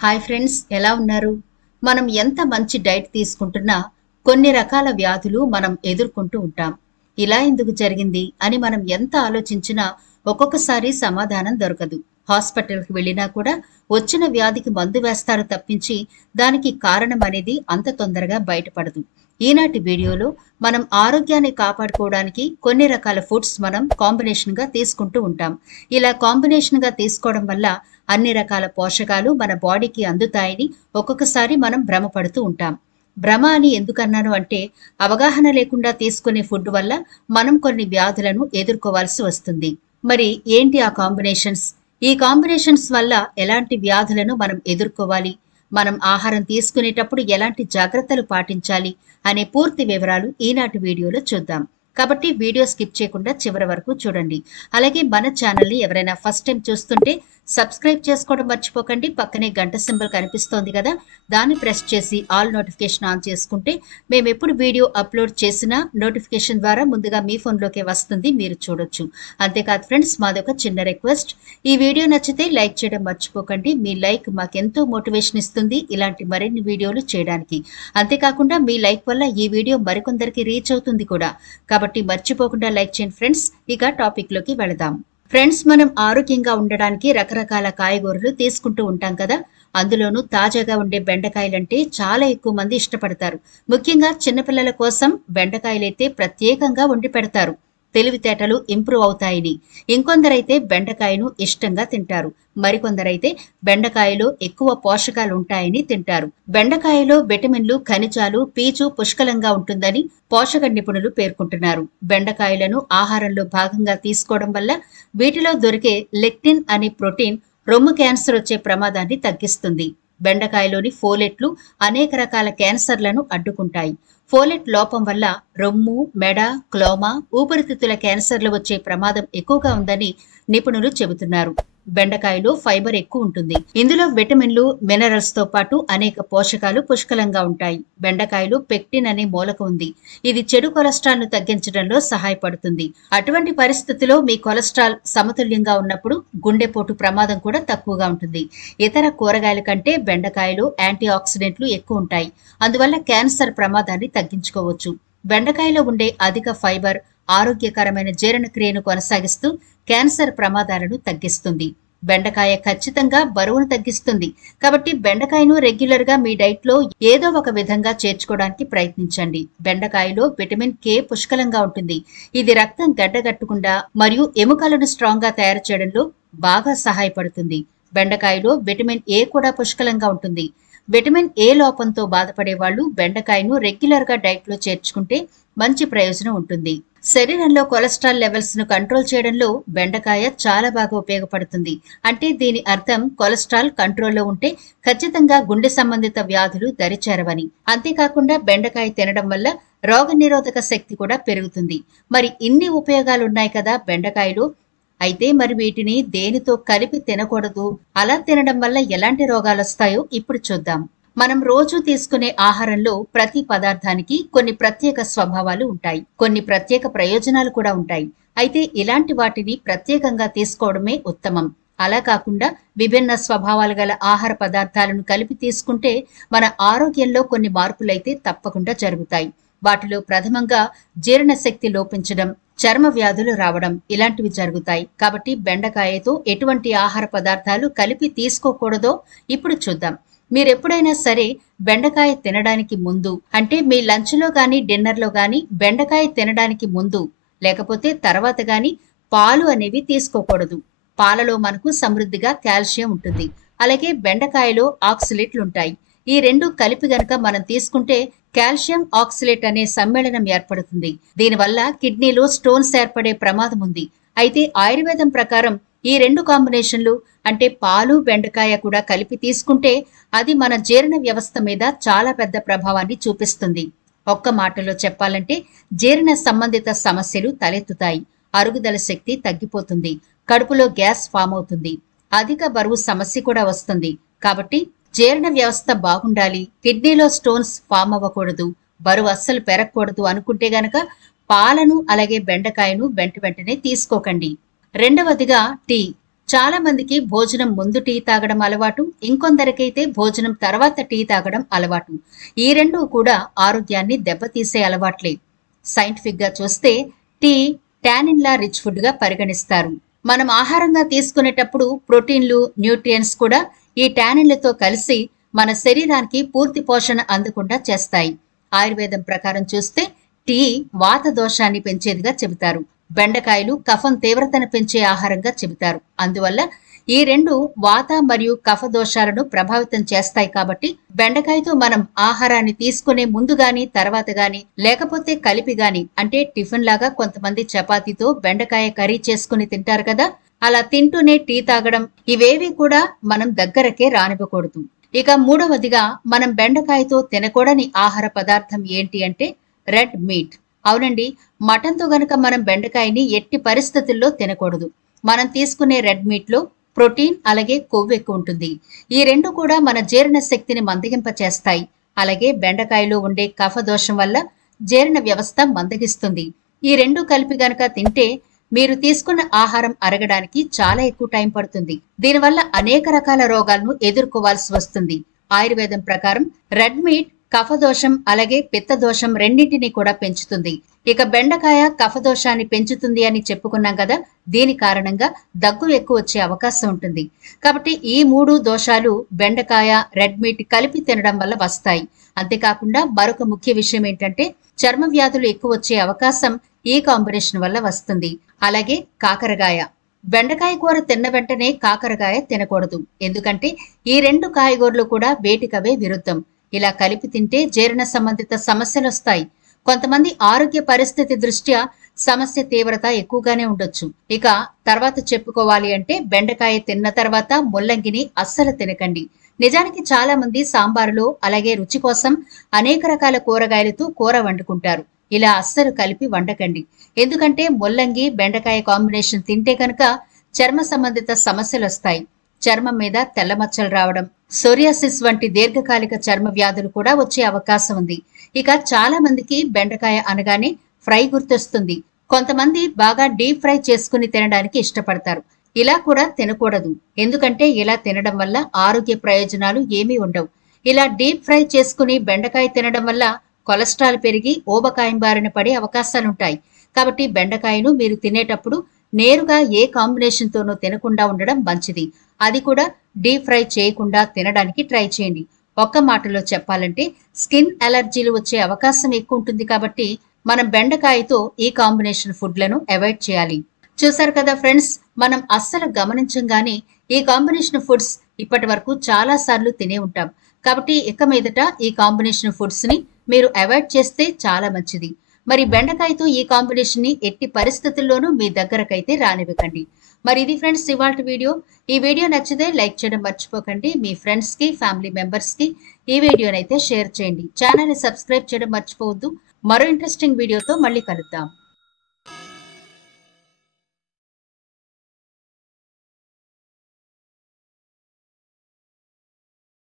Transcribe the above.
Hi friends, ఎలా ఉన్నారు? మనం ఎంత మంచి డైట్ తీసుకుంటున్నా కొన్ని రకాల వ్యాధులు మనం ఎదుర్కొంటూ ఉంటాం. ఇలా ఎందుకు జరిగింది అని మనం ఎంత ఆలోచించినా ఒక్కొక్కసారి సమాధానం దొరకదు. హాస్పిటల్కి వెళ్ళినా కూడా వచ్చిన వ్యాధికి మందు వేస్తారు తప్పించి దానికి కారణం అనేది అంత తొందరగా బయటపడదు. ఈనాటి వీడియోలో మనం ఆరోగ్యాన్ని కాపాడుకోవడానికి కొన్ని రకాల ఫుడ్స్ మనం కాంబినేషన్గా తీసుకుంటూ ఉంటాం. ఇలా కాంబినేషన్గా తీసుకోవడం వల్ల అన్ని రకాల పోషకాలు మన బాడీకి అందుతాయని ఒక్కొక్కసారి మనం భ్రమపడుతూ ఉంటాం. భ్రమ అని ఎందుకన్నాను అంటే, అవగాహన లేకుండా తీసుకునే ఫుడ్ వల్ల మనం కొన్ని వ్యాధులను ఎదుర్కోవాల్సి వస్తుంది. మరి ఏంటి ఆ కాంబినేషన్స్? ఈ కాంబినేషన్స్ వల్ల ఎలాంటి వ్యాధులను మనం ఎదుర్కోవాలి, మనం ఆహారం తీసుకునేటప్పుడు ఎలాంటి జాగ్రత్తలు పాటించాలి అనే పూర్తి వివరాలు ఈనాటి వీడియోలో చూద్దాం. కాబట్టి వీడియో స్కిప్ చేయకుండా చివరి వరకు చూడండి. అలాగే మన ఛానల్ని ఎవరైనా ఫస్ట్ టైం చూస్తుంటే సబ్స్క్రైబ్ చేసుకోవడం మర్చిపోకండి. పక్కనే గంట సింబల్ కనిపిస్తోంది కదా, దాన్ని ప్రెస్ చేసి ఆల్ నోటిఫికేషన్ ఆన్ చేసుకుంటే మేము ఎప్పుడు వీడియో అప్లోడ్ చేసినా నోటిఫికేషన్ ద్వారా ముందుగా మీ ఫోన్లోకే వస్తుంది, మీరు చూడొచ్చు. అంతేకాదు ఫ్రెండ్స్, మాది ఒక చిన్న రిక్వెస్ట్, ఈ వీడియో నచ్చితే లైక్ చేయడం మర్చిపోకండి. మీ లైక్ మాకెంతో మోటివేషన్ ఇస్తుంది ఇలాంటి మరిన్ని వీడియోలు చేయడానికి. అంతేకాకుండా మీ లైక్ వల్ల ఈ వీడియో మరికొందరికి రీచ్ అవుతుంది కూడా, కాబట్టి మర్చిపోకుండా లైక్ చేయండి ఫ్రెండ్స్. ఇక టాపిక్ లోకి వెళదాం. ఫ్రెండ్స్, మనం ఆరోగ్యంగా ఉండడానికి రకరకాల కాయగూరలు తీసుకుంటూ ఉంటాం కదా, అందులోనూ తాజాగా ఉండే బెండకాయలంటే చాలా ఎక్కువ మంది ఇష్టపడతారు. ముఖ్యంగా చిన్నపిల్లల కోసం బెండకాయలైతే ప్రత్యేకంగా వండి పెడతారు, తెలివితేటలు ఇంప్రూవ్ అవుతాయని. ఇంకొందరైతే బెండకాయను ఇష్టంగా తింటారు, మరికొందరైతే బెండకాయలో ఎక్కువ పోషకాలు ఉంటాయని తింటారు. బెండకాయలో విటమిన్లు, ఖనిజాలు, పీచు పుష్కలంగా ఉంటుందని పోషక నిపుణులు పేర్కొంటున్నారు. బెండకాయలను ఆహారంలో భాగంగా తీసుకోవడం వల్ల వీటిలో దొరికే లెక్టిన్ అనే ప్రోటీన్ రొమ్ము క్యాన్సర్ వచ్చే ప్రమాదాన్ని తగ్గిస్తుంది. బెండకాయలోని ఫోలెట్లు అనేక రకాల క్యాన్సర్లను అడ్డుకుంటాయి. ఫోలెట్ లోపం వల్ల రొమ్ము, మెడ, క్లోమా, ఊపిరితిత్తుల క్యాన్సర్లు వచ్చే ప్రమాదం ఎక్కువగా ఉందని నిపుణులు చెబుతున్నారు. బెండకాయలో ఫైబర్ ఎక్కువ ఉంటుంది. ఇందులో విటమిన్లు, మినరల్స్ తో పాటు అనేక పోషకాలు పుష్కలంగా ఉంటాయి. బెండకాయలో పెక్టిన్ అనే మూలకం ఉంది. ఇది చెడు కొలెస్ట్రాల్ ను తగ్గించడంలో సహాయపడుతుంది. అటువంటి పరిస్థితిలో మీ కొలెస్ట్రాల్ సమతుల్యంగా ఉన్నప్పుడు గుండెపోటు ప్రమాదం కూడా తక్కువగా ఉంటుంది. ఇతర కూరగాయల కంటే బెండకాయలో యాంటీ ఆక్సిడెంట్లు ఎక్కువ ఉంటాయి. అందువల్ల క్యాన్సర్ ప్రమాదాన్ని తగ్గించుకోవచ్చు. బెండకాయలో ఉండే అధిక ఫైబర్ ఆరోగ్యకరమైన జీర్ణక్రియను కొనసాగిస్తూ క్యాన్సర్ ప్రమాదాలను తగ్గిస్తుంది. బెండకాయ ఖచ్చితంగా బరువును తగ్గిస్తుంది. కాబట్టి బెండకాయను రెగ్యులర్ గా మీ డైట్ లో ఏదో ఒక విధంగా చేర్చుకోవడానికి ప్రయత్నించండి. బెండకాయలో విటమిన్ కే పుష్కలంగా ఉంటుంది. ఇది రక్తం గడ్డగట్టకుండా మరియు ఎముకలను స్ట్రాంగ్ గా తయారు చేయడంలో బాగా సహాయపడుతుంది. బెండకాయలో విటమిన్ ఏ కూడా పుష్కలంగా ఉంటుంది. విటమిన్ ఏ లోపంతో బాధపడే వాళ్ళు బెండకాయను రెగ్యులర్ గా డైట్ లో చేర్చుకుంటే మంచి ప్రయోజనం ఉంటుంది. శరీరంలో కొలెస్ట్రాల్ లెవెల్స్ ను కంట్రోల్ చేయడంలో బెండకాయ చాలా బాగా ఉపయోగపడుతుంది. అంటే దీని అర్థం కొలెస్ట్రాల్ కంట్రోల్లో ఉంటే ఖచ్చితంగా గుండె సంబంధిత వ్యాధులు దరిచేరవని. అంతేకాకుండా బెండకాయ తినడం వల్ల రోగనిరోధక శక్తి కూడా పెరుగుతుంది. మరి ఇన్ని ఉపయోగాలు ఉన్నాయి కదా బెండకాయలో, అయితే మరి వీటిని దేనితో కలిపి తినకూడదు, అలా తినడం వల్ల ఎలాంటి రోగాలు వస్తాయో ఇప్పుడు చూద్దాం. మనం రోజు తీసుకునే ఆహారంలో ప్రతి పదార్థానికి కొన్ని ప్రత్యేక స్వభావాలు ఉంటాయి, కొన్ని ప్రత్యేక ప్రయోజనాలు కూడా ఉంటాయి. అయితే ఇలాంటి వాటిని ప్రత్యేకంగా తీసుకోవడమే ఉత్తమం. అలా కాకుండా విభిన్న స్వభావాలు గల ఆహార పదార్థాలను కలిపి తీసుకుంటే మన ఆరోగ్యంలో కొన్ని మార్పులైతే తప్పకుండా జరుగుతాయి. వాటిలో ప్రథమంగా జీర్ణశక్తి లోపించడం, చర్మ వ్యాధులు రావడం ఇలాంటివి జరుగుతాయి. కాబట్టి బెండకాయతో ఎటువంటి ఆహార పదార్థాలు కలిపి తీసుకోకూడదో ఇప్పుడు చూద్దాం. మీరెప్పుడైనా సరే బెండకాయ తినడానికి ముందు, అంటే మీ లంచ్ లో గాని డిన్నర్ లో గాని బెండకాయ తినడానికి ముందు లేకపోతే తర్వాత గాని పాలు అనేవి తీసుకోకూడదు. పాలలో మనకు సమృద్ధిగా కాల్షియం ఉంటుంది. అలాగే బెండకాయలో ఆక్సిలేట్లు ఉంటాయి. ఈ రెండు కలిపి గనక మనం తీసుకుంటే కాల్షియం ఆక్సిలేట్ అనే సమ్మేళనం ఏర్పడుతుంది. దీనివల్ల కిడ్నీలో స్టోన్స్ ఏర్పడే ప్రమాదం ఉంది. అయితే ఆయుర్వేదం ప్రకారం ఈ రెండు కాంబినేషన్లు, అంటే పాలు బెండకాయ కూడా కలిపి తీసుకుంటే అది మన జీర్ణ వ్యవస్థ మీద చాలా పెద్ద ప్రభావాన్ని చూపిస్తుంది. ఒక్క మాటలో చెప్పాలంటే జీర్ణ సంబంధిత సమస్యలు తలెత్తుతాయి. అరుగుదల శక్తి తగ్గిపోతుంది. కడుపులో గ్యాస్ ఫామ్ అవుతుంది. అధిక బరువు సమస్య కూడా వస్తుంది. కాబట్టి జీర్ణ వ్యవస్థ బాగుండాలి, కిడ్నీలో స్టోన్స్ ఫామ్ అవ్వకూడదు, బరువు అస్సలు పెరగకూడదు అనుకుంటే గనక పాలను అలాగే బెండకాయను వెంటనే తీసుకోకండి. రెండవదిగా టీ. చాలా మందికి భోజనం ముందు టీ తాగడం అలవాటు, ఇంకొందరికైతే భోజనం తర్వాత టీ తాగడం అలవాటు. ఈ రెండూ కూడా ఆరోగ్యాన్ని దెబ్బతీసే అలవాట్లే. సైంటిఫిక్ గా చూస్తే టీ టానిన్ల రిచ్ ఫుడ్ గా పరిగణిస్తారు. మనం ఆహారంగా తీసుకునేటప్పుడు ప్రోటీన్లు, న్యూట్రియంట్స్ కూడా ఈ టానిన్లతో కలిసి మన శరీరానికి పూర్తి పోషణ అందకుండా చేస్తాయి. ఆయుర్వేదం ప్రకారం చూస్తే టీ వాత దోషాన్ని పెంచేదిగా చెబుతారు. బెండకాయలు కఫం తీవ్రతను పెంచే ఆహారంగా చెబుతారు. అందువల్ల ఈ రెండు వాత మరియు కఫ దోషాలను ప్రభావితం చేస్తాయి. కాబట్టి బెండకాయతో మనం ఆహారాన్ని తీసుకునే ముందు గాని తర్వాత గాని లేకపోతే కలిపి గాని, అంటే టిఫిన్ లాగా కొంతమంది చపాతీతో బెండకాయ కర్రీ చేసుకుని తింటారు కదా, అలా తింటూనే టీ తాగడం, ఇవేవి కూడా మనం దగ్గరకే రానివ్వకూడదు. ఇక మూడవదిగా మనం బెండకాయతో తినకూడని ఆహార పదార్థం ఏంటి అంటే రెడ్ మీట్. అవునండి, మటన్తో గనక మనం బెండకాయని ఎట్టి పరిస్థితుల్లో తినకూడదు. మనం తీసుకునే రెడ్ మీట్ లో ప్రోటీన్ అలాగే కొవ్వు ఎక్కువ ఉంటుంది. ఈ రెండు కూడా మన జీర్ణ శక్తిని మందగింప చేస్తాయి. అలాగే బెండకాయలో ఉండే కఫ దోషం వల్ల జీర్ణ వ్యవస్థ మందగిస్తుంది. ఈ రెండు కలిపి గనక తింటే మీరు తీసుకున్న ఆహారం అరగడానికి చాలా ఎక్కువ టైం పడుతుంది. దీనివల్ల అనేక రకాల రోగాలను ఎదుర్కోవాల్సి వస్తుంది. ఆయుర్వేదం ప్రకారం రెడ్ మీట్ కఫదోషం అలాగే పిత్తదోషం రెండింటినీ కూడా పెంచుతుంది. ఇక బెండకాయ కఫదోషాన్ని పెంచుతుంది అని చెప్పుకున్నాం కదా, దీని కారణంగా దగ్గు ఎక్కువ వచ్చే అవకాశం ఉంటుంది. కాబట్టి ఈ మూడు దోషాలు బెండకాయ, రెడ్ మీట్ కలిపి తినడం వల్ల వస్తాయి. అంతేకాకుండా మరొక ముఖ్య విషయం ఏంటంటే చర్మ వ్యాధులు ఎక్కువ వచ్చే అవకాశం ఈ కాంబినేషన్ వల్ల వస్తుంది. అలాగే కాకరకాయ, బెండకాయ కూర తిన్న వెంటనే కాకరకాయ తినకూడదు. ఎందుకంటే ఈ రెండు కాయగూరలు కూడా వేటికవే విరుద్ధం. ఇలా కలిపి తింటే జీర్ణ సంబంధిత సమస్యలు వస్తాయి. కొంతమంది ఆరోగ్య పరిస్థితి దృష్ట్యా సమస్య తీవ్రత ఎక్కువగానే ఉండొచ్చు. ఇక తర్వాత చెప్పుకోవాలి అంటే బెండకాయ తిన్న తర్వాత ముల్లంగిని అస్సలు తినకండి. నిజానికి చాలా మంది సాంబారులో అలాగే రుచి కోసం అనేక రకాల కూరగాయలతో కూర వండుకుంటారు. ఇలా అస్సలు కలిపి వండకండి. ఎందుకంటే ముల్లంగి బెండకాయ కాంబినేషన్ తింటే కనుక చర్మ సంబంధిత సమస్యలు వస్తాయి. చర్మం మీద తెల్ల మచ్చలు రావడం, సోరియాసిస్ వంటి దీర్ఘకాలిక చర్మ వ్యాధులు కూడా వచ్చే అవకాశం ఉంది. ఇక చాలా మందికి బెండకాయ అనగానే ఫ్రై గుర్తొస్తుంది. కొంతమంది బాగా డీప్ ఫ్రై చేసుకుని తినడానికి ఇష్టపడతారు. ఇలా కూడా తినకూడదు. ఎందుకంటే ఇలా తినడం వల్ల ఆరోగ్య ప్రయోజనాలు ఏమీ ఉండవు. ఇలా డీప్ ఫ్రై చేసుకుని బెండకాయ తినడం వల్ల కొలెస్ట్రాల్ పెరిగి ఊబకాయం బారిన పడే అవకాశాలుంటాయి. కాబట్టి బెండకాయను మీరు తినేటప్పుడు నేరుగా ఏ కాంబినేషన్ తోనో తినకుండా ఉండడం మంచిది. అది కూడా డీప్ ఫ్రై చేయకుండా తినడానికి ట్రై చేయండి. ఒక్క మాటలో చెప్పాలంటే స్కిన్ అలర్జీలు వచ్చే అవకాశం ఎక్కువ ఉంటుంది. కాబట్టి మనం బెండకాయతో ఈ కాంబినేషన్ ఫుడ్లను అవాయిడ్ చేయాలి. చూసారు కదా ఫ్రెండ్స్, మనం అస్సలు గమనించంగానే ఈ కాంబినేషన్ ఫుడ్స్ ఇప్పటి వరకు చాలా సార్లు తినే ఉంటాం. కాబట్టి ఇక మీదట ఈ కాంబినేషన్ ఫుడ్స్ ని మీరు అవాయిడ్ చేస్తే చాలా మంచిది. మరి బెండకాయతో ఈ కాంబినేషన్ ని ఎట్టి పరిస్థితుల్లోనూ మీ దగ్గరకైతే రానివ్వకండి. మరి ఇది ఫ్రెండ్స్ ఇవాల్టి వీడియో. ఈ వీడియో నచ్చితే లైక్ చేయడం మర్చిపోకండి. మీ ఫ్రెండ్స్ కి, ఫ్యామిలీ మెంబర్స్ కి ఈ వీడియోనైతే షేర్ చేయండి. ఛానల్ ని సబ్స్క్రైబ్ చేయడం మర్చిపోవద్దు. మరో ఇంట్రెస్టింగ్ వీడియోతో మళ్ళీ కలుద్దాం.